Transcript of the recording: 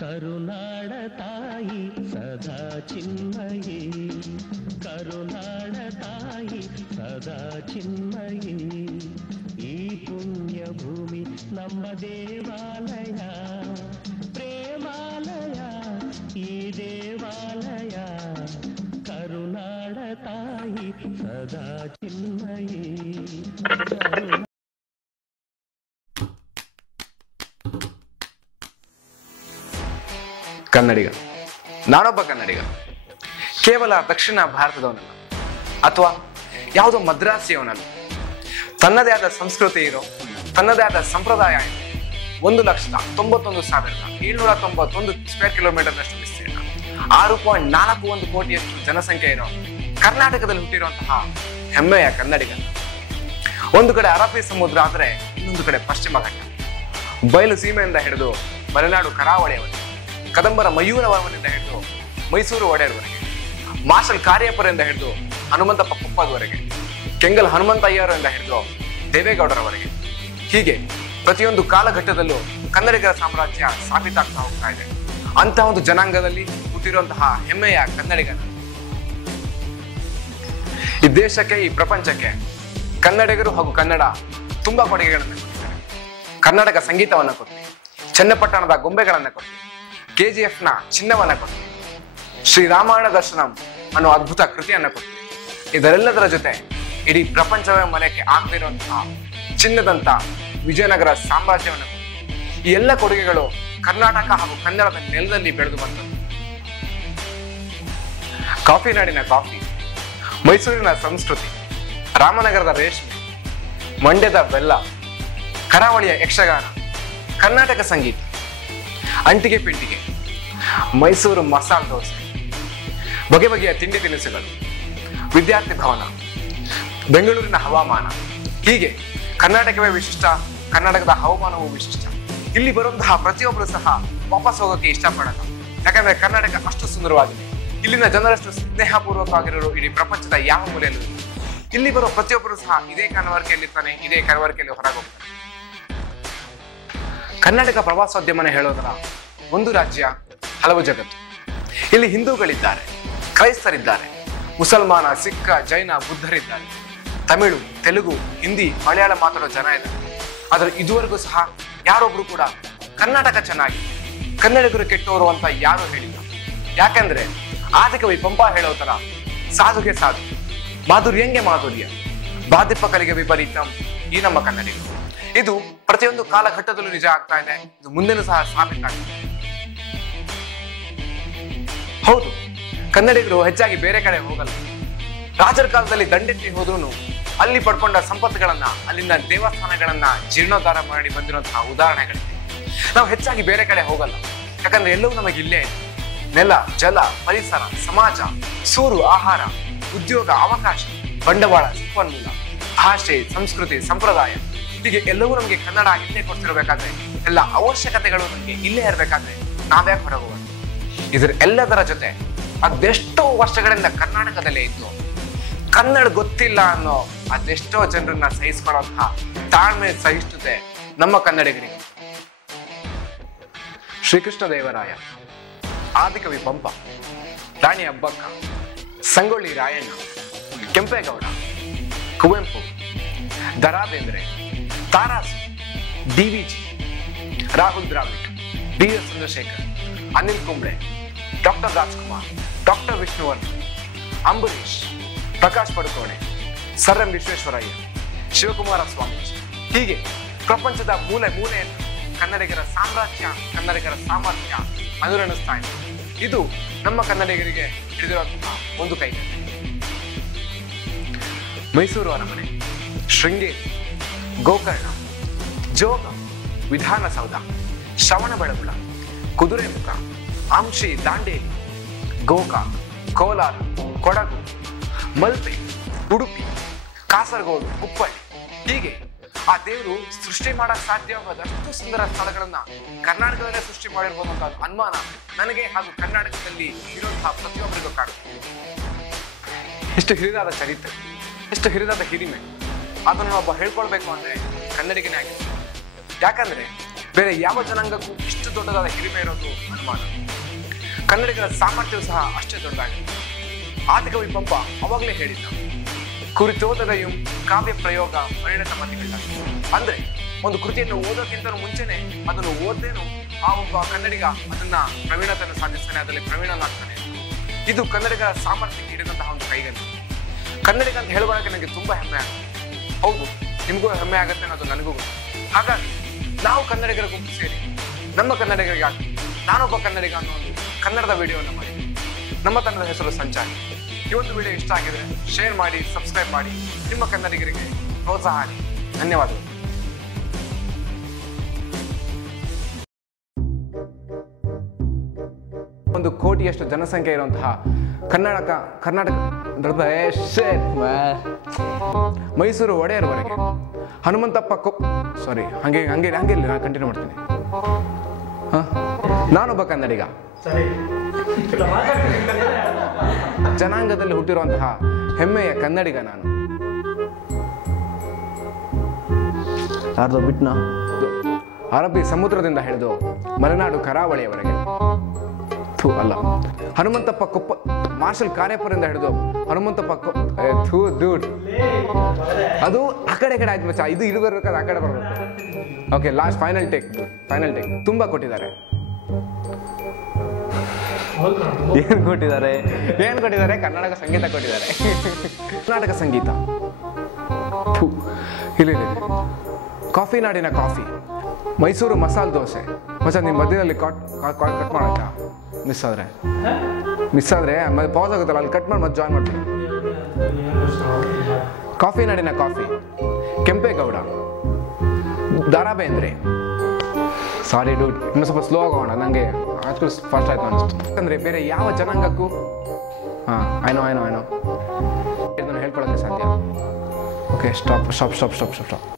ಕರುನಾಡ ತಾಯಿ ಸದಾ ಚಿನ್ಮಯಿ, ಕರುನಾಡ ತಾಯಿ ಸದಾ ಚಿನ್ಮಯಿ. ಈ ಪುಣ್ಯ ಭೂಮಿ ನಮ್ಮ ದೇವಾಲಯ, ಪ್ರೇಮಾಲಯ ಈ ದೇವಾಲಯ. ಕರುನಾಡ ತಾಯಿ ಸದಾ ಚಿನ್ಮಯಿ. ಕನ್ನಡಿಗ, ನಾನೊಬ್ಬ ಕನ್ನಡಿಗ. ಕೇವಲ ದಕ್ಷಿಣ ಭಾರತದವನಲ್ಲ ಅಥವಾ ಯಾವುದೋ ಮದ್ರಾಸಿಯವನಲ್ಲ. ತನ್ನದೇ ಆದ ಸಂಸ್ಕೃತಿ ಇರೋ, ತನ್ನದೇ ಆದ ಸಂಪ್ರದಾಯ ಇರೋ, 1,91,791 ಸ್ಕ್ವೇರ್ ಕಿಲೋಮೀಟರ್ನಷ್ಟು ವಿಸ್ತೀರ್ಣ, 6.41 ಕೋಟಿಯಷ್ಟು ಜನಸಂಖ್ಯೆ ಇರೋ ಕರ್ನಾಟಕದಲ್ಲಿ ಹುಟ್ಟಿರುವಂತಹ ಹೆಮ್ಮೆಯ ಕನ್ನಡಿಗ. ಒಂದು ಕಡೆ ಅರಬ್ಬಿ ಸಮುದ್ರ ಆದರೆ ಇನ್ನೊಂದು ಕಡೆ ಪಶ್ಚಿಮ ಘಟ್ಟ. ಬಯಲು ಸೀಮೆಯಿಂದ ಹಿಡಿದು ಮಲೆನಾಡು ಕರಾವಳಿಯವರೆಗೆ, ಕದಂಬರ ಮಯೂರ ವರ್ಮನಿಂದ ಹಿಡಿದು ಮೈಸೂರು ಒಡೆಯರ್ವರೆಗೆ, ಮಾರ್ಷಲ್ ಕಾರ್ಯಪುರದಿಂದ ಹಿಡಿದು ಹನುಮಂತಪ್ಪ ಕುಪ್ಪದವರೆಗೆ, ಕೆಂಗಲ್ ಹನುಮಂತಯ್ಯರಿಂದ ಹಿಡಿದು ದೇವೇಗೌಡರವರೆಗೆ, ಹೀಗೆ ಪ್ರತಿಯೊಂದು ಕಾಲಘಟ್ಟದಲ್ಲೂ ಕನ್ನಡಿಗರ ಸಾಮ್ರಾಜ್ಯ ಸಾಬೀತಾಗ್ತಾ ಹೋಗ್ತಾ ಇದೆ. ಅಂತಹ ಒಂದು ಜನಾಂಗದಲ್ಲಿ ಹುಟ್ಟಿರುವಂತಹ ಹೆಮ್ಮೆಯ ಕನ್ನಡಿಗನ. ಈ ದೇಶಕ್ಕೆ, ಈ ಪ್ರಪಂಚಕ್ಕೆ ಕನ್ನಡಿಗರು ಹಾಗೂ ಕನ್ನಡ ತುಂಬಾ ಕೊಡುಗೆಗಳನ್ನು ಕೊಟ್ಟಿದ್ದಾರೆ. ಕರ್ನಾಟಕ ಸಂಗೀತವನ್ನ ಕೊಟ್ಟು, ಚನ್ನಪಟ್ಟಣದ ಗೊಂಬೆಗಳನ್ನ ಕೊಟ್ಟು, KGFನ ಚಿನ್ನವನ್ನ ಕೊಟ್ಟು, ಶ್ರೀರಾಮಾಯಣ ದರ್ಶನಂ ಅನ್ನೋ ಅದ್ಭುತ ಕೃತಿಯನ್ನ ಕೊಟ್ಟು, ಇದರೆಲ್ಲದರ ಜೊತೆ ಇಡೀ ಪ್ರಪಂಚವೇ ಮನೆಗೆ ಆಗ್ತಿರುವಂತಹ ಚಿನ್ನದಂತ ವಿಜಯನಗರ ಸಾಮ್ರಾಜ್ಯವನ್ನು ಕೊಟ್ಟು, ಈ ಎಲ್ಲ ಕೊಡುಗೆಗಳು ಕರ್ನಾಟಕ ಹಾಗೂ ಕನ್ನಡದ ನೆಲದಲ್ಲಿ ಬೆಳೆದು ಬಂದದ್ದು. ಕಾಫಿ ನಾಡಿನ ಕಾಫಿ, ಮೈಸೂರಿನ ಸಂಸ್ಕೃತಿ, ರಾಮನಗರದ ರೇಷ್ಮೆ, ಮಂಡ್ಯದ ಬೆಲ್ಲ, ಕರಾವಳಿಯ ಯಕ್ಷಗಾನ, ಕರ್ನಾಟಕ ಸಂಗೀತ, ಅಂಟಿಗೆ ಪಿಂಟಿಗೆ, ಮೈಸೂರು ಮಸಾಲ ದೋಸೆ, ಬಗೆ ಬಗೆಯ ತಿಂಡಿ ತಿನಿಸುಗಳು, ವಿದ್ಯಾರ್ಥಿ ಭವನ, ಬೆಂಗಳೂರಿನ ಹವಾಮಾನ, ಹೀಗೆ ಕರ್ನಾಟಕವೇ ವಿಶಿಷ್ಟ, ಕರ್ನಾಟಕದ ಹವಾಮಾನವೂ ವಿಶಿಷ್ಟ. ಇಲ್ಲಿ ಬರುವಂತಹ ಪ್ರತಿಯೊಬ್ಬರು ಸಹ ವಾಪಸ್ ಹೋಗೋಕೆ ಇಷ್ಟಪಡಲ್ಲ. ಯಾಕಂದ್ರೆ ಕರ್ನಾಟಕ ಅಷ್ಟು ಸುಂದರವಾಗಿದೆ. ಇಲ್ಲಿನ ಜನರಷ್ಟು ಸ್ನೇಹಪೂರ್ವಕವಾಗಿರೋರು ಇಡೀ ಪ್ರಪಂಚದ ಯಾವ ಮೂಲೆಯಲ್ಲೂ ಇಲ್ಲ. ಇಲ್ಲಿ ಬರೋ ಪ್ರತಿಯೊಬ್ಬರು ಸಹ ಇದೇ ಕನವರಿಕೆಯಲ್ಲಿರ್ತಾನೆ, ಇದೇ ಕನವರಿಕೆಯಲ್ಲಿ ಹೊರಗೋಗ್ತಾನೆ. ಕರ್ನಾಟಕ ಪ್ರವಾಸೋದ್ಯಮನ ಹೇಳೋದರ ಒಂದು ರಾಜ್ಯ, ಹಲವು ಜಗತ್ತು. ಇಲ್ಲಿ ಹಿಂದೂಗಳಿದ್ದಾರೆ, ಕ್ರೈಸ್ತರಿದ್ದಾರೆ, ಮುಸಲ್ಮಾನ, ಸಿಖ್, ಜೈನ, ಬುದ್ಧರಿದ್ದಾರೆ, ತಮಿಳು, ತೆಲುಗು, ಹಿಂದಿ, ಮಲಯಾಳ ಮಾತಾಡೋ ಜನ ಇದ್ದಾರೆ. ಆದ್ರೆ ಇದುವರೆಗೂ ಸಹ ಯಾರೊಬ್ರು ಕೂಡ ಕರ್ನಾಟಕ ಚೆನ್ನಾಗಿ, ಕನ್ನಡಿಗರು ಕೆಟ್ಟವರು ಅಂತ ಯಾರು ಹೇಳಿಲ್ಲ. ಯಾಕಂದ್ರೆ ಆದಿಕವಿ ಪಂಪ ಹೇಳೋ ತರ ಸಾಧುಗೆ ಸಾಧು, ಮಾಧುರ್ಯಂಗೆ ಮಾಧುರ್ಯ, ಬಾಧಿಪ ಕಲಿಗೆ ವಿಪರೀತಂ ಈ ನಮ್ಮ ಕನ್ನಡಿಗರು. ಇದು ಪ್ರತಿಯೊಂದು ಕಾಲಘಟ್ಟದಲ್ಲೂ ನಿಜ ಆಗ್ತಾ ಇದೆ. ಇದು ಮುಂದೆನೂ ಸಹ ಸಾಬೀತಾಗ್ತದೆ. ಹೌದು, ಕನ್ನಡಿಗರು ಹೆಚ್ಚಾಗಿ ಬೇರೆ ಕಡೆ ಹೋಗಲ್ಲ. ರಾಜರ ಕಾಲದಲ್ಲಿ ದಂಡೆತ್ತಿ ಹೋದ್ರೂ ಅಲ್ಲಿ ಪಡ್ಕೊಂಡ ಸಂಪತ್ತುಗಳನ್ನ, ಅಲ್ಲಿನ ದೇವಸ್ಥಾನಗಳನ್ನ ಜೀರ್ಣೋದ್ಧಾರ ಮಾಡಿ ಬಂದಿರುವಂತಹ ಉದಾಹರಣೆಗಳಿವೆ. ನಾವು ಹೆಚ್ಚಾಗಿ ಬೇರೆ ಕಡೆ ಹೋಗಲ್ಲ, ಯಾಕಂದ್ರೆ ಎಲ್ಲವೂ ನಮಗೆ ಇಲ್ಲೇ ಇದೆ. ನೆಲ, ಜಲ, ಪರಿಸರ, ಸಮಾಜ, ಸೂರು, ಆಹಾರ, ಉದ್ಯೋಗ, ಅವಕಾಶ, ಬಂಡವಾಳ, ಸಂಪನ್ಮೂಲ, ಭಾಷೆ, ಸಂಸ್ಕೃತಿ, ಸಂಪ್ರದಾಯ, ಹೀಗೆ ಎಲ್ಲವೂ ನಮಗೆ ಕನ್ನಡ ಇಲ್ಲೇ ಕೊಡ್ತಿರ್ಬೇಕಾದ್ರೆ, ಎಲ್ಲ ಅವಶ್ಯಕತೆಗಳು ನಮಗೆ ಇಲ್ಲೇ ಇರಬೇಕಾದ್ರೆ ನಾವ್ಯಾಕೆ ಹೊರಗೋಗೋಣ? ಇದ್ರ ಎಲ್ಲದರ ಜೊತೆ ಅದೆಷ್ಟೋ ವರ್ಷಗಳಿಂದ ಕರ್ನಾಟಕದಲ್ಲೇ ಇದ್ದು ಕನ್ನಡ ಗೊತ್ತಿಲ್ಲ ಅನ್ನೋ ಅದೆಷ್ಟೋ ಜನರನ್ನ ಸಹಿಸ್ಕೊಳ್ಳುವಂತಹ ತಾಳ್ಮೆ, ಸಹಿಷ್ಣುತೆ ನಮ್ಮ ಕನ್ನಡಿಗರಿಗೆ. ಶ್ರೀಕೃಷ್ಣ ದೇವರಾಯ, ಆದಿಕವಿ ಪಂಪ, ರಾಣಿ ಅಬ್ಬಕ್ಕ, ಸಂಗೊಳ್ಳಿ ರಾಯಣ್ಣ, ಕೆಂಪೇಗೌಡ, ಕುವೆಂಪು, ದರಾ Bendre, TaRaSu, DVG, Rahul Dravid, DS Chandrashekhar, Anil Kumble, doctor Rajkumar, doctor Vishnuvardhan, Ambareesh, Prakash Padukone, sir M Visvesvaraya, Shivakumara Swamiji, ಹೀಗೆ ಪ್ರಪಂಚದ ಮೂಲೆ ಮೂಲೆಯನ್ನು ಕನ್ನಡಿಗರ ಸಾಮ್ರಾಜ್ಯ, ಕನ್ನಡಿಗರ ಸಾಮರ್ಥ್ಯ ಅನುರಣಿಸ್ತಾ ಇದೆ. ಇದು ನಮ್ಮ ಕನ್ನಡಿಗರಿಗೆ ಹಿಡಿದಿರುವಂತಹ ಒಂದು ಕೈಗಟ್ಟೆ. ಮೈಸೂರು ಅರಮನೆ, ಶೃಂಗೇರಿ, ಗೋಕರ್ಣ, ಜೋಗ, ವಿಧಾನಸೌಧ, ಶ್ರವಣಬೆಳಗೊಳ, ಕುದುರೆಮುಖ, ಅಂಶಿ, ದಾಂಡೇಲಿ, ಗೋಕಾಕ್, ಕೋಲಾರ, ಕೊಡಗು, ಮಲ್ಪೆ, ಉಡುಪಿ, ಕಾಸರಗೋಡು, ಹುಬ್ಬಳ್ಳಿ, ಹೀಗೆ ಆ ದೇವರು ಸೃಷ್ಟಿ ಮಾಡಕ್ ಸಾಧ್ಯವಾದಷ್ಟು ಸುಂದರ ಸ್ಥಳಗಳನ್ನ ಕರ್ನಾಟಕದಲ್ಲೇ ಸೃಷ್ಟಿ ಮಾಡಿರ್ಬೋದು ಅಂತ ಅನುಮಾನ ನನಗೆ ಹಾಗೂ ಕರ್ನಾಟಕದಲ್ಲಿ ಇರುವಂತಹ ಪ್ರತಿಯೊಬ್ಬರಿಗೂ ಕಾಣುತ್ತೆ. ಇಷ್ಟು ಹಿರಿದಾದ ಚರಿತ್ರೆ, ಇಷ್ಟು ಹಿರಿದಾದ ಹಿರಿಮೆ, ಅದನ್ನು ಒಬ್ಬ ಹೇಳ್ಕೊಳ್ಬೇಕು ಅಂದ್ರೆ ಕನ್ನಡಿಗನೇ ಆಗಿರ್ತಾರೆ. ಯಾಕಂದ್ರೆ ಬೇರೆ ಯಾವ ಜನಾಂಗಕ್ಕೂ ಇಷ್ಟು ದೊಡ್ಡದಾದ ಹಿರಿಮೆ ಇರೋದು ಅನುಮಾನ. ಕನ್ನಡಿಗರ ಸಾಮರ್ಥ್ಯವೂ ಸಹ ಅಷ್ಟೇ ದೊಡ್ಡದಾಗಿದೆ. ಆದಿಕವಿ ಪಂಪ ಅವಾಗಲೇ ಹೇಳಿದ್ದ, ಕುರಿತೋದದೆಯು ಕಾವ್ಯ ಪ್ರಯೋಗ ಪರಿಣತ ಮತಿಗಳ. ಅಂದ್ರೆ ಒಂದು ಕೃತಿಯನ್ನು ಓದೋಕ್ಕಿಂತ ಮುಂಚೆನೆ ಅದನ್ನು ಓದ್ದೇನು ಆ ಒಬ್ಬ ಕನ್ನಡಿಗ ಅದನ್ನ ಪ್ರವೀಣತೆಯನ್ನು ಸಾಧಿಸ್ತಾನೆ, ಅದರಲ್ಲಿ ಪ್ರವೀಣನಾಗ್ತಾನೆ. ಇದು ಕನ್ನಡಿಗರ ಸಾಮರ್ಥ್ಯಕ್ಕೆ ಹಿಡಿದಂತಹ ಒಂದು ಕೈಗನ್ನಡಿ. ಕನ್ನಡಿಗ ಅಂತ ಹೇಳುವಾಗ ನನಗೆ ತುಂಬಾ ಹೆಮ್ಮೆ ಆಗುತ್ತೆ. ಹೌದು, ನಿಮಗೂ ಹೆಮ್ಮೆ ಆಗುತ್ತೆ ಅನ್ನೋದು ನನಗೂ ಗೊತ್ತು. ಹಾಗಾಗಿ ನಾವು ಕನ್ನಡಿಗರ ಗುಂಪು ಸೇರಿ ನಮ್ಮ ಕನ್ನಡಿಗರಿಗಾಗಿ ನಾನೊಬ್ಬ ಕನ್ನಡಿಗ ಅನ್ನೋ ಒಂದು ಕನ್ನಡದ ವಿಡಿಯೋವನ್ನು ಮಾಡಿ ನಮ್ಮ ತಂಡದ ಹೆಸರು ಸಂಚಾರಿ. ಈ ಒಂದು ವಿಡಿಯೋ ಇಷ್ಟ ಆಗಿದ್ರೆ ಶೇರ್ ಮಾಡಿ, ಸಬ್ಸ್ಕ್ರೈಬ್ ಮಾಡಿ, ನಿಮ್ಮ ಕನ್ನಡಿಗರಿಗೆ ಪ್ರೋತ್ಸಾಹ ನೀಡಿ. ಧನ್ಯವಾದಗಳು. ಒಂದು ಕೋಟಿಯಷ್ಟು ಜನಸಂಖ್ಯೆ ಇರುವಂತಹ ಕರ್ನಾಟಕ ಮೈಸೂರು ಒಡೆಯರ್ವರೆಗೆ ಹನುಮಂತಪ್ಪ ಹಂಗೆ ನಾನು ಕಂಟಿನ್ಯೂ ಮಾಡ್ತೀನಿ. ನಾನೊಬ್ಬ ಕನ್ನಡಿಗ, ಜನಾಂಗದಲ್ಲಿ ಹುಟ್ಟಿರುವಂತಹ ಹೆಮ್ಮೆಯ ಕನ್ನಡಿಗ ನಾನು. ಯಾರ್ದೋ ಬಿಟ್ನಾ? ಅರಬ್ಬಿ ಸಮುದ್ರದಿಂದ ಹಿಡಿದು ಮಲೆನಾಡು ಕರಾವಳಿಯವರೆಗೆ ಅಲ್ಲ, ಹನುಮಂತಪ್ಪ ಕೊಪ್ಪ ಮಾರ್ಷಲ್ ಕಾರ್ಯಪುರದಿಂದ ಹಿಡಿದು ಹನುಮಂತಪ್ಪ ಅದು ಆ ಕಡೆ ಆಯ್ತು ಮಚ್ಚ. ಇದು ಇಲ್ಲಿ ಬರ್ಬೇಕಾದ್ರೆ ಆ ಕಡೆ ಬರ್ಬೇಕು. Okay, last final take. ತುಂಬಾ ಕೊಟ್ಟಿದ್ದಾರೆ. ಏನ್ ಕೊಟ್ಟಿದ್ದಾರೆ? ಕರ್ನಾಟಕ ಸಂಗೀತ ಕೊಟ್ಟಿದ್ದಾರೆ. ಕರ್ನಾಟಕ ಸಂಗೀತ ಇಲ್ಲ, ಕಾಫಿ ನಾಡಿನ ಕಾಫಿ, ಮೈಸೂರು ಮಸಾಲೆ ದೋಸೆ. ಮಚ್ಚ ನಿಮ್ಮ ಮಧ್ಯದಲ್ಲಿ ಕಟ್ ಮಾಡೋಣ. ಮಿಸ್ ಆದ್ರೆ ಮತ್ತೆ ಪಾಸ್ ಆಗುತ್ತಲ್ಲ, ಅಲ್ಲಿ ಕಟ್ ಮಾಡಿ ಮತ್ತೆ ಜಾಯ್ನ್ ಮಾಡ್ತೀನಿ. ಕಾಫಿ ನಾಡಿನ ಕಾಫಿ, ಕೆಂಪೇಗೌಡ, ದಾರಾ ಬೇಂದ್ರೆ. ಸಾರಿ ಡೂಡ್, ಇನ್ನು ಸ್ವಲ್ಪ ಸ್ಲೋ ಆಗೋಣ, ನನಗೆ ಆಜಕಲ್ ಫಾಸ್ಟ್ ಆಯ್ತು ಅನ್ನಿಸ್ತು. ಯಾಕಂದ್ರೆ ಬೇರೆ ಯಾವ ಜನಾಂಗಕ್ಕೂ ಐನೋ ಇದನ್ನು ಹೇಳ್ಕೊಳಕ್ಕೆ ಸಾಧ್ಯ. Okay, stop.